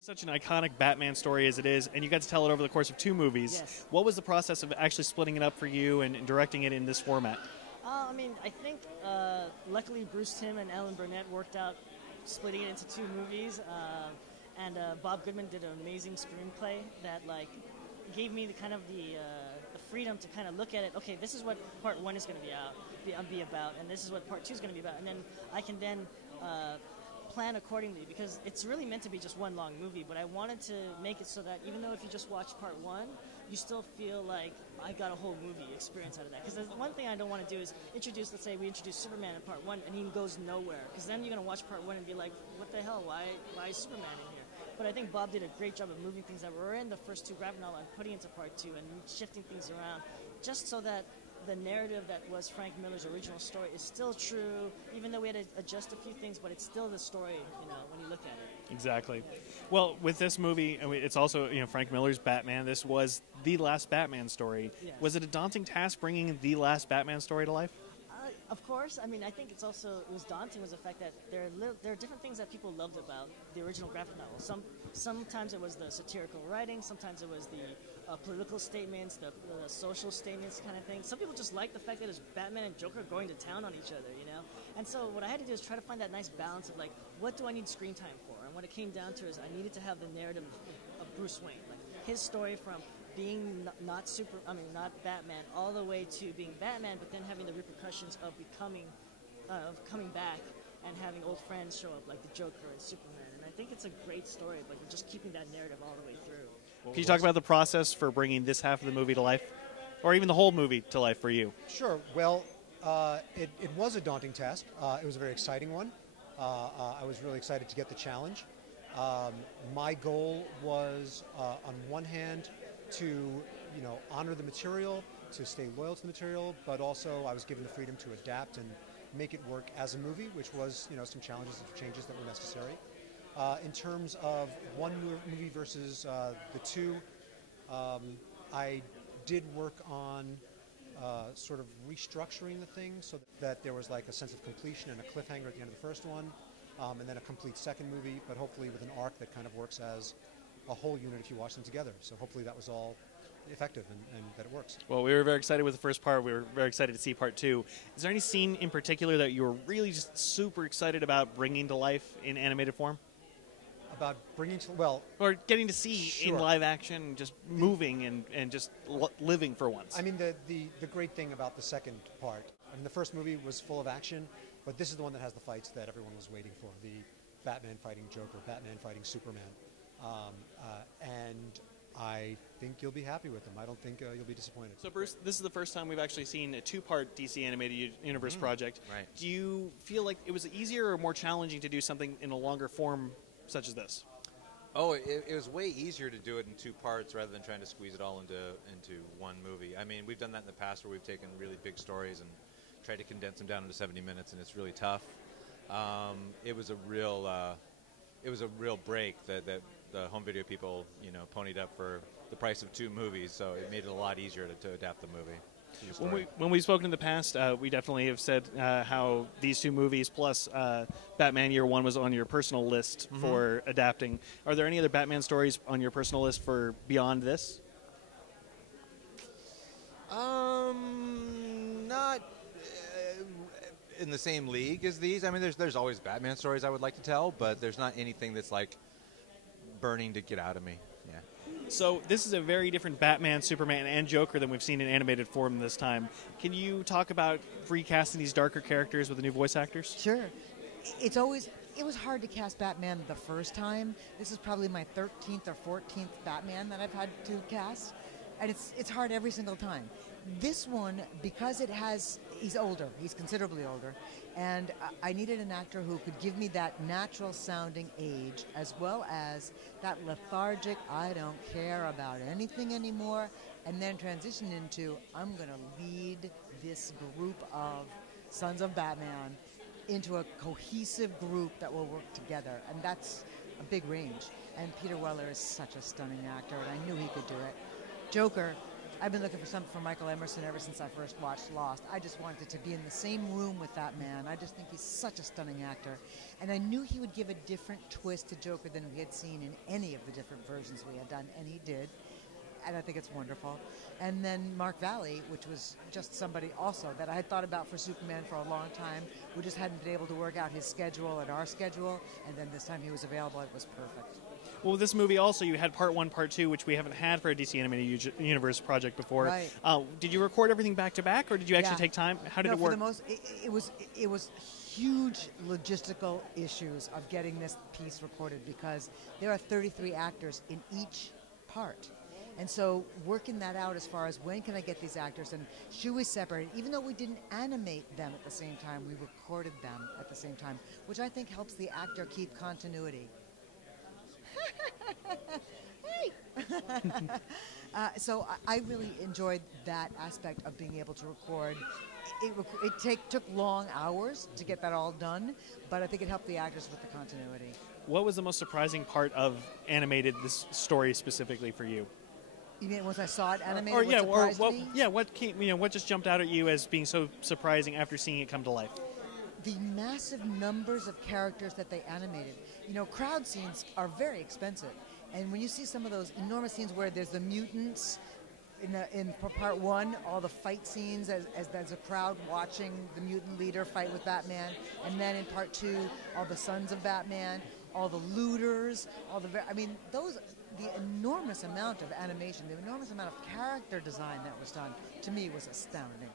Such an iconic Batman story as it is, and you got to tell it over the course of 2 movies. Yes. What was the process of actually splitting it up for you and directing it in this format? I mean, I think luckily Bruce Timm and Ellen Burnett worked out splitting it into 2 movies, and Bob Goodman did an amazing screenplay that gave me the freedom to kind of look at it. Okay, this is what part 1 is going to be about, and this is what part 2 is going to be about, and then I can then plan accordingly, because it's really meant to be just one long movie, but I wanted to make it so that even though if you just watch part 1, you still feel like I got a whole movie experience out of that. Because one thing I don't want to do is introduce, let's say we introduce Superman in part 1 and he goes nowhere, because then you're going to watch part 1 and be like, what the hell, why is Superman in here? But I think Bob did a great job of moving things that were in the first 2 graphic novels and putting into part 2 and shifting things around, just so that the narrative that was Frank Miller's original story is still true, even though we had to adjust a few things, but it's still the story, when you look at it. Exactly. Well, with this movie, it's also, Frank Miller's Batman. This was the last Batman story. Yes. Was it a daunting task bringing the last Batman story to life? Of course. I mean, I think it was daunting was the fact that there are different things that people loved about the original graphic novel. Sometimes it was the satirical writing, sometimes it was the political statements, the social statements kind of thing. Some people just like the fact that it's Batman and Joker going to town on each other, And so what I had to do is try to find that nice balance of what do I need screen time for? And what it came down to is I needed to have the narrative of Bruce Wayne, his story from being not Batman, all the way to being Batman, but then having the repercussions of coming back and having old friends show up like the Joker and Superman. And I think it's a great story, but you're just keeping that narrative all the way through. Can you talk about the process for bringing this half of the movie to life, or even the whole movie to life for you? Sure. Well, it was a daunting task. It was a very exciting one. I was really excited to get the challenge. My goal was, on one hand, to honor the material, to stay loyal to the material, but also I was given the freedom to adapt and make it work as a movie, which was some challenges and changes that were necessary. In terms of one movie versus the 2, I did work on sort of restructuring the thing so that there was a sense of completion and a cliffhanger at the end of the first one, and then a complete second movie, but hopefully with an arc that kind of works as a whole unit if you watch them together. So hopefully that was all effective and that it works. Well, we were very excited with the first part. We were very excited to see part 2. Is there any scene in particular that you were really just super excited about bringing to life in animated form? About bringing to, well... Or getting to see sure. in live action, just moving and just living for once. I mean, the great thing about the second part, the first movie was full of action, but this is the one that has the fights that everyone was waiting for. The Batman fighting Joker, Batman fighting Superman. And I think you'll be happy with them. I don't think you'll be disappointed. So, Bruce, this is the first time we've actually seen a 2-part DC Animated Universe project. Right. Do you feel like it was easier or more challenging to do something in a longer form such as this? Oh, it was way easier to do it in 2 parts rather than trying to squeeze it all into one movie. I mean, we've done that in the past where we've taken really big stories and tried to condense them down into 70 minutes, and it's really tough. It was a real break that the home video people, ponied up for the price of 2 movies, so it made it a lot easier to adapt the movie. When we've spoken in the past, we definitely have said how these 2 movies plus Batman Year One was on your personal list for adapting. Are there any other Batman stories on your personal list for beyond this? Not in the same league as these. I mean, there's always Batman stories I would like to tell, but there's not anything that's burning to get out of me. Yeah. So this is a very different Batman, Superman, and Joker than we've seen in animated form this time. Can you talk about recasting these darker characters with the new voice actors? Sure. It was hard to cast Batman the first time. This is probably my 13th or 14th Batman that I've had to cast, and it's hard every single time. This one, because he's older, he's considerably older, and I needed an actor who could give me that natural sounding age as well as that lethargic, I don't care about anything anymore, and then transition into, I'm going to lead this group of Sons of Batman into a cohesive group that will work together, and that's a big range. And Peter Weller is such a stunning actor, and I knew he could do it. Joker, I've been looking for something for Michael Emerson ever since I first watched Lost. I just wanted to be in the same room with that man. I just think he's such a stunning actor. And I knew he would give a different twist to Joker than we had seen in any of the different versions we had done, and he did. And I think it's wonderful. And then Mark Valley, which was just somebody also that I had thought about for Superman for a long time. We just hadn't been able to work out his schedule and our schedule, and then this time he was available. It was perfect. Well, with this movie also, you had part 1, part 2, which we haven't had for a DC Animated Universe project before. Right. Did you record everything back to back, or did you actually take time? How did it work? For the most, it was huge logistical issues of getting this piece recorded because there are 33 actors in each part. And so working that out as far as when can I get these actors and should we separate? Even though we didn't animate them at the same time, we recorded them at the same time, which I think helps the actor keep continuity. Hey! So I really enjoyed that aspect of being able to record. It took long hours to get that all done, but I think it helped the actors with the continuity. What was the most surprising part of animated this story specifically for you? You mean once I saw it animated, what surprised me? What just jumped out at you as being so surprising after seeing it come to life? The massive numbers of characters that they animated. Crowd scenes are very expensive. And when you see some of those enormous scenes where there's the mutants in part 1, all the fight scenes as there's a crowd watching the mutant leader fight with Batman, and then in part 2, all the sons of Batman, all the looters, the enormous amount of animation, the enormous amount of character design that was done, to me was astounding.